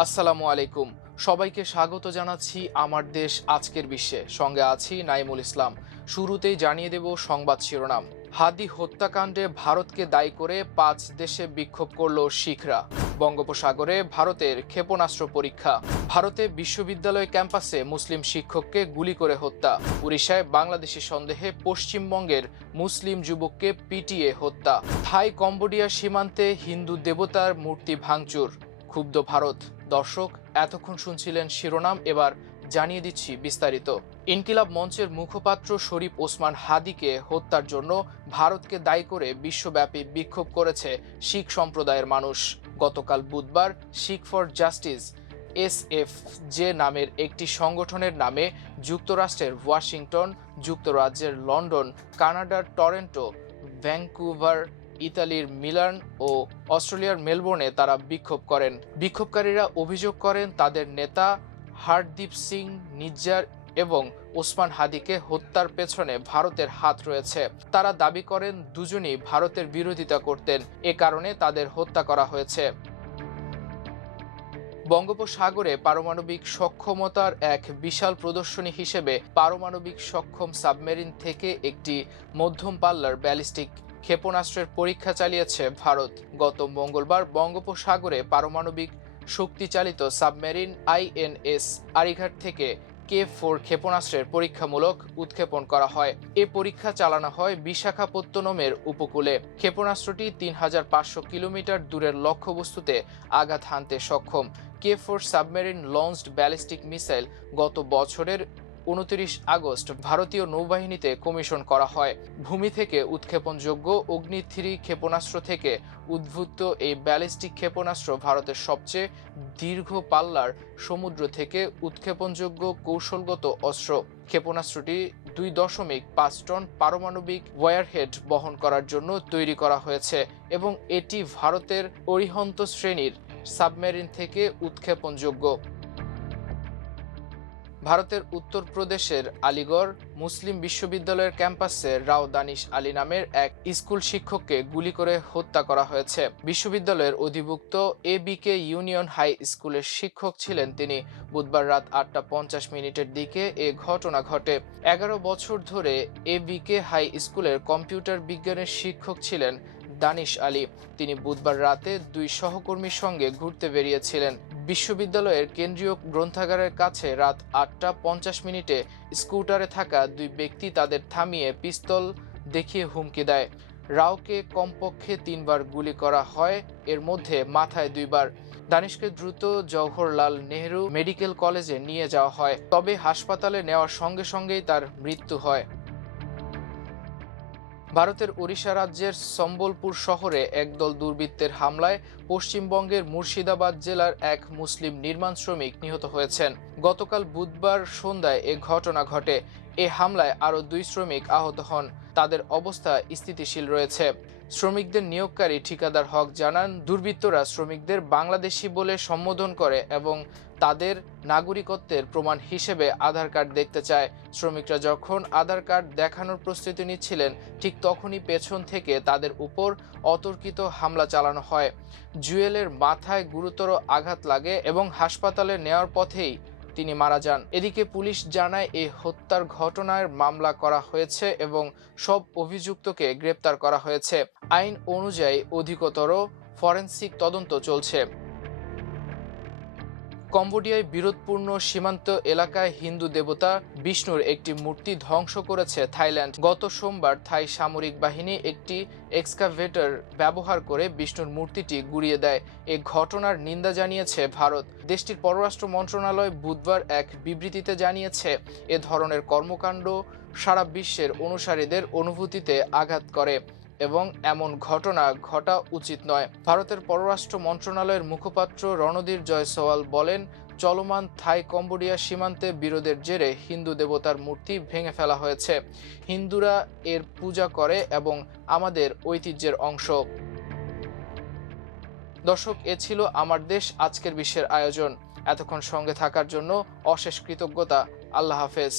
আসসালামু আলাইকুম। সবাইকে স্বাগত জানাচ্ছি আমার দেশ আজকের বিশ্বে। সঙ্গে আছি নাইমুল ইসলাম। শুরুতেই জানিয়ে দেব সংবাদ শিরোনাম। হাদি হত্যাকাণ্ডে ভারতকে দায়ী করে ৫ দেশে বিক্ষোভ করল শিখরা। বঙ্গোপসাগরে ভারতের ক্ষেপণাস্ত্র পরীক্ষা। ভারতে বিশ্ববিদ্যালয় ক্যাম্পাসে মুসলিম শিক্ষককে গুলি করে হত্যা। উড়িষ্যায় বাংলাদেশি সন্দেহে পশ্চিমবঙ্গের মুসলিম যুবককে পিটিয়ে হত্যা। থাই কম্বোডিয়া সীমান্তে হিন্দু দেবতার মূর্তি ভাঙচুর। ক্ষুব্ধ ভারত। দর্শক, এতক্ষণ শুনছিলেন শিরোনাম, এবার জানিয়ে দিচ্ছি বিস্তারিত। ইনকিলাব মঞ্চের মুখপাত্র শরীফ ওসমান হাদিকে হত্যার জন্য ভারতকে দায়ী করে বিশ্বব্যাপী বিক্ষোভ করেছে শিখ সম্প্রদায়ের মানুষ। গতকাল বুধবার শিখ ফর জাস্টিস এসএফজে নামের একটি সংগঠনের নামে যুক্তরাষ্ট্রের ওয়াশিংটন, যুক্তরাজ্যের লন্ডন, কানাডার টরন্টো, ভ্যাঙ্কুভার, ইতালির মিলান ও অস্ট্রেলিয়ার মেলবোর্নে তারা বিক্ষোভ করেন। বিক্ষোভকারীরা অভিযোগ করেন তাদের নেতা হরদীপ সিং নিজ্জার এবং ওসমান হাদিকে হত্যার পেছনে ভারতের হাত রয়েছে। তারা দাবি করেন দুজনই ভারতের বিরোধিতা করতেন, এ কারণে তাদের হত্যা করা হয়েছে। বঙ্গোপসাগরে পারমাণবিক সক্ষমতার এক বিশাল প্রদর্শনী হিসেবে পারমাণবিক সক্ষম সাবমেরিন থেকে একটি মধ্যম পাল্লার ব্যালিস্টিক ক্ষেপণাস্ত্রের পরীক্ষা চালিয়েছে ভারত। গত মঙ্গলবার বঙ্গোপসাগরে পারমাণবিক শক্তিচালিত সাবমেরিন আইএনএস আরিঘাট থেকে K4 ক্ষেপণাস্ত্রের পরীক্ষামূলক উৎক্ষেপণ করা হয়। এ পরীক্ষা চালানো হয় বিশাখাপত্তনমের উপকূলে। ক্ষেপণাস্ত্রটি ৩৫০০ কিলোমিটার দূরের লক্ষ্যবস্তুতে আঘাত হানতে সক্ষম। K4 submarine launched ballistic missile গত বছরের ২৯ আগস্ট ভারতীয় নৌবাহিনীতে কমিশন করা হয়। ভূমি থেকে উৎক্ষেপণযোগ্য অগ্নি-3 ক্ষেপণাস্ত্র থেকে উদ্ভূত এই ব্যালিস্টিক ক্ষেপণাস্ত্র ভারতের সবচেয়ে দীর্ঘ পাল্লার সমুদ্র থেকে উৎক্ষেপণযোগ্য কৌশলগত অস্ত্র। ক্ষেপণাস্ত্রটি ২.৫ টন পারমাণবিক ওয়ারহেড বহন করার জন্য তৈরি করা হয়েছে এবং এটি ভারতের অরিহন্ত শ্রেণীর সাবমেরিন থেকে উৎক্ষেপণযোগ্য। ভারতের উত্তরপ্রদেশের আলিগড় মুসলিম বিশ্ববিদ্যালয়ের ক্যাম্পাসে রাও দানিশ আলী নামের এক স্কুল শিক্ষককে গুলি করে হত্যা করা হয়েছে। বিশ্ববিদ্যালয়ের অধিভুক্ত এবিকে ইউনিয়ন হাই স্কুলের শিক্ষক ছিলেন তিনি। বুধবার রাত ৮টা ৫০ দিকে এ ঘটনা ঘটে। ১১ বছর ধরে এবিকে হাই স্কুলের কম্পিউটার বিজ্ঞানের শিক্ষক ছিলেন দানিশ আলী। তিনি বুধবার রাতে ২ সহকর্মীর সঙ্গে ঘুরতে বেরিয়েছিলেন। বিশ্ববিদ্যালয়ের কেন্দ্রীয় গ্রন্থাগারের কাছে রাত ৮টা ৫০ স্কুটারে থাকা ২ ব্যক্তি তাদের থামিয়ে পিস্তল দেখিয়ে হুমকি দেয়। রাওকে কমপক্ষে ৩ বার গুলি করা হয়, এর মধ্যে মাথায় ২ বার। দানিশকে দ্রুত জওহরলাল নেহরু মেডিকেল কলেজে নিয়ে যাওয়া হয়, তবে হাসপাতালে নেওয়ার সঙ্গে সঙ্গেই তার মৃত্যু হয়। ভারতের ওড়িশা রাজ্যের সম্বলপুর শহরে একদল দুর্বৃত্তের হামলায় পশ্চিমবঙ্গের মুর্শিদাবাদ জেলার এক মুসলিম নির্মাণ শ্রমিক নিহত হয়েছেন। গতকাল বুধবার সন্ধ্যায় এ ঘটনা ঘটে। এ হামলায় আরও ২ শ্রমিক আহত হন। তাদের অবস্থা স্থিতিশীল রয়েছে। শ্রমিকদের নিয়োগকারী ঠিকাদার হক জানান, দুর্বৃত্তরা শ্রমিকদের বাংলাদেশি বলে সম্বোধন করে এবং তাদের নাগরিকত্বের প্রমাণ হিসেবে আধার কার্ড দেখতে চায়। শ্রমিকরা যখন আধার কার্ড দেখানোর প্রস্তুতি নিচ্ছিলেন, ঠিক তখনই পেছন থেকে তাদের উপর অতর্কিত হামলা চালানো হয়। জুয়েলের মাথায় গুরুতর আঘাত লাগে এবং হাসপাতালে নেওয়ার পথেই তিনি মারা যান। এদিকে পুলিশ জানায় এই হত্যার ঘটনার মামলা করা হয়েছে এবং সব অভিযুক্তকে গ্রেপ্তার করা হয়েছে। আইন অনুযায়ী অধিকতর ফরেনসিক তদন্ত চলছে। কম্বোডিয়ায় বিরোধপূর্ণ সীমান্ত এলাকায় হিন্দু দেবতা বিষ্ণুর একটি মূর্তি ধ্বংস করেছে থাইল্যান্ড। গত সোমবার থাই সামরিক বাহিনী একটি এক্সকাভেটর ব্যবহার করে বিষ্ণুর মূর্তিটি গুঁড়িয়ে দেয়। এ ঘটনার নিন্দা জানিয়েছে ভারত। দেশটির পররাষ্ট্র মন্ত্রণালয় বুধবার এক বিবৃতিতে জানিয়েছে, এ ধরনের কর্মকাণ্ড সারা বিশ্বের অনুসারীদের অনুভূতিতে আঘাত করে এবং এমন ঘটনা ঘটা উচিত নয়। ভারতের পররাষ্ট্র মন্ত্রণালয়ের মুখপাত্র রণধীর জয়সওয়াল বলেন, চলমান থাই কম্বোডিয়া সীমান্তে বিরোধের জেরে হিন্দু দেবতার মূর্তি ভেঙে ফেলা হয়েছে। হিন্দুরা এর পূজা করে এবং আমাদের ঐতিহ্যের অংশ। দর্শক, এ ছিল আমার দেশ আজকের বিশ্বের আয়োজন। এতক্ষণ সঙ্গে থাকার জন্য অশেষ কৃতজ্ঞতা। আল্লাহ হাফেজ।